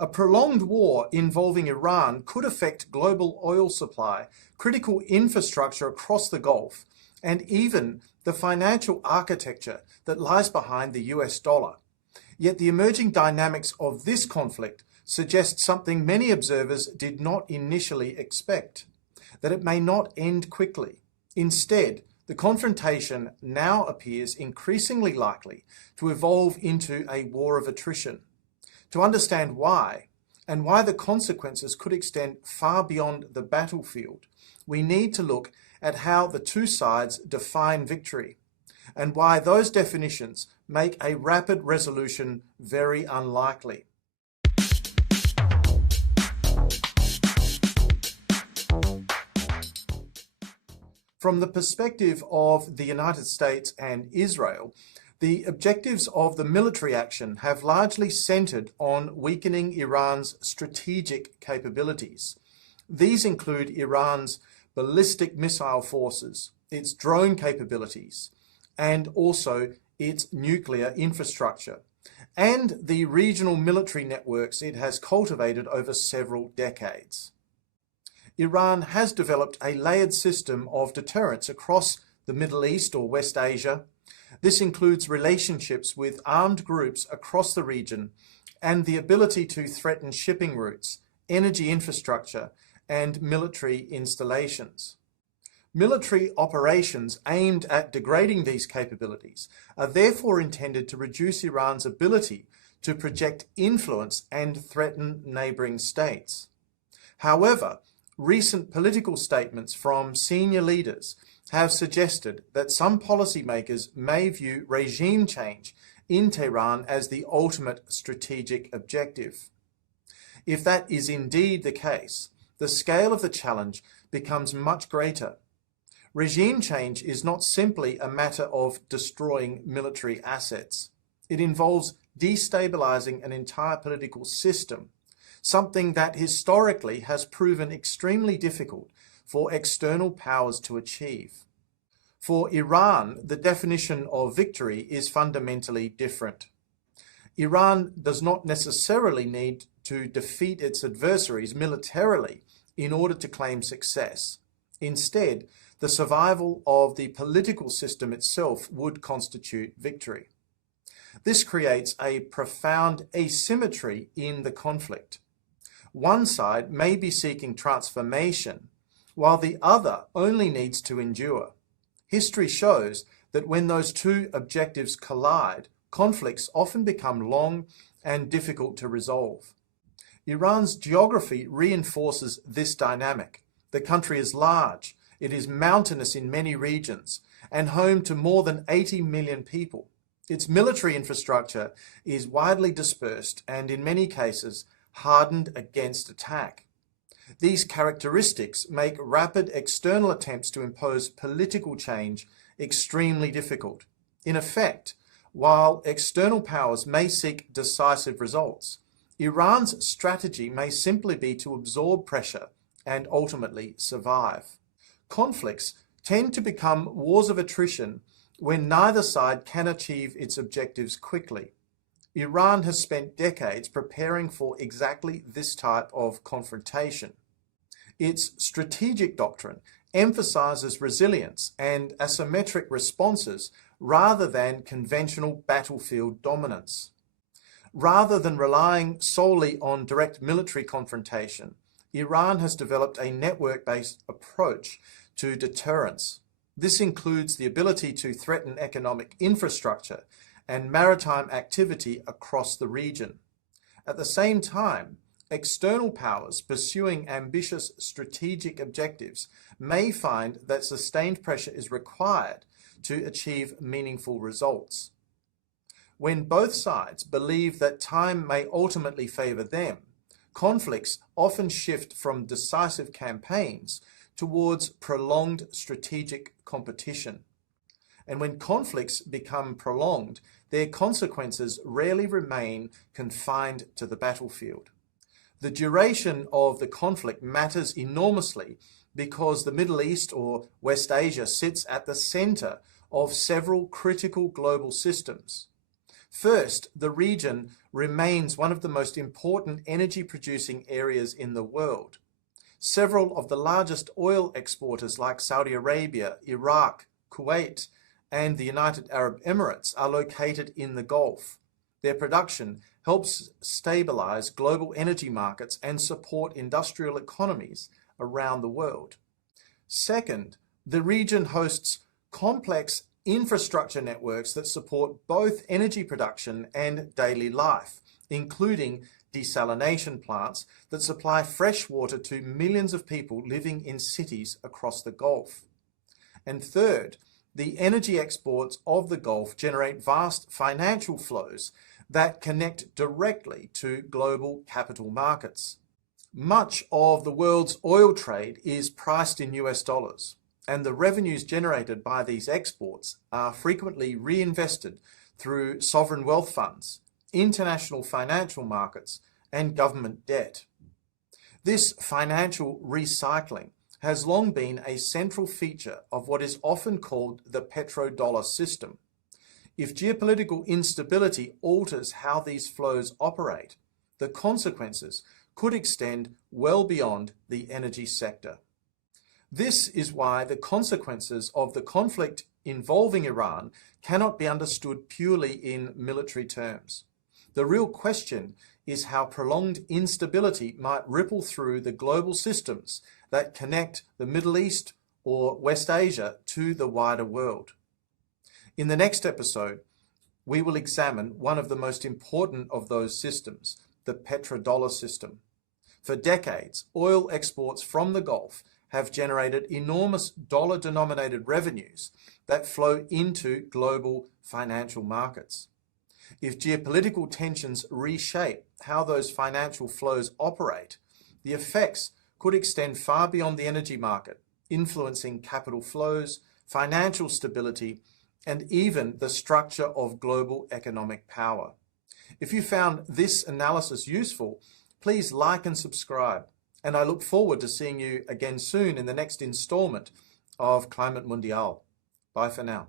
A prolonged war involving Iran could affect global oil supply, critical infrastructure across the Gulf, and even the financial architecture that lies behind the US dollar. Yet the emerging dynamics of this conflict suggest something many observers did not initially expect, that it may not end quickly. Instead, the confrontation now appears increasingly likely to evolve into a war of attrition. To understand why, and why the consequences could extend far beyond the battlefield, we need to look at how the two sides define victory, and why those definitions make a rapid resolution very unlikely. From the perspective of the United States and Israel, the objectives of the military action have largely centered on weakening Iran's strategic capabilities. These include Iran's ballistic missile forces, its drone capabilities, and also its nuclear infrastructure, and the regional military networks it has cultivated over several decades. Iran has developed a layered system of deterrence across the Middle East or West Asia. This includes relationships with armed groups across the region and the ability to threaten shipping routes, energy infrastructure, and military installations. Military operations aimed at degrading these capabilities are therefore intended to reduce Iran's ability to project influence and threaten neighboring states. However, recent political statements from senior leaders have suggested that some policymakers may view regime change in Tehran as the ultimate strategic objective. If that is indeed the case, the scale of the challenge becomes much greater. Regime change is not simply a matter of destroying military assets. It involves destabilizing an entire political system, something that historically has proven extremely difficult for external powers to achieve. For Iran, the definition of victory is fundamentally different. Iran does not necessarily need to defeat its adversaries militarily in order to claim success. Instead, the survival of the political system itself would constitute victory. This creates a profound asymmetry in the conflict. One side may be seeking transformation, while the other only needs to endure. History shows that when those two objectives collide, conflicts often become long and difficult to resolve. Iran's geography reinforces this dynamic. The country is large, it is mountainous in many regions, and home to more than 80 million people. Its military infrastructure is widely dispersed and, in many cases, hardened against attack. These characteristics make rapid external attempts to impose political change extremely difficult. In effect, while external powers may seek decisive results, Iran's strategy may simply be to absorb pressure and ultimately survive. Conflicts tend to become wars of attrition when neither side can achieve its objectives quickly. Iran has spent decades preparing for exactly this type of confrontation. Its strategic doctrine emphasizes resilience and asymmetric responses rather than conventional battlefield dominance. Rather than relying solely on direct military confrontation, Iran has developed a network-based approach to deterrence. This includes the ability to threaten economic infrastructure and maritime activity across the region. At the same time, external powers pursuing ambitious strategic objectives may find that sustained pressure is required to achieve meaningful results. When both sides believe that time may ultimately favor them, conflicts often shift from decisive campaigns towards prolonged strategic competition. And when conflicts become prolonged, their consequences rarely remain confined to the battlefield. The duration of the conflict matters enormously because the Middle East or West Asia sits at the center of several critical global systems. First, the region remains one of the most important energy-producing areas in the world. Several of the largest oil exporters like Saudi Arabia, Iraq, Kuwait, and the United Arab Emirates are located in the Gulf. Their production helps stabilize global energy markets and support industrial economies around the world. Second, the region hosts complex infrastructure networks that support both energy production and daily life, including desalination plants that supply fresh water to millions of people living in cities across the Gulf. And third, the energy exports of the Gulf generate vast financial flows that connect directly to global capital markets. Much of the world's oil trade is priced in US dollars, and the revenues generated by these exports are frequently reinvested through sovereign wealth funds, international financial markets, and government debt. This financial recycling has long been a central feature of what is often called the petrodollar system. If geopolitical instability alters how these flows operate, the consequences could extend well beyond the energy sector. This is why the consequences of the conflict involving Iran cannot be understood purely in military terms. The real question is how prolonged instability might ripple through the global systems that connect the Middle East or West Asia to the wider world. In the next episode, we will examine one of the most important of those systems, the petrodollar system. For decades, oil exports from the Gulf have generated enormous dollar-denominated revenues that flow into global financial markets. If geopolitical tensions reshape how those financial flows operate, the effects could extend far beyond the energy market, influencing capital flows, financial stability, and even the structure of global economic power. If you found this analysis useful, please like and subscribe, and I look forward to seeing you again soon in the next installment of Climate Mundial. Bye for now.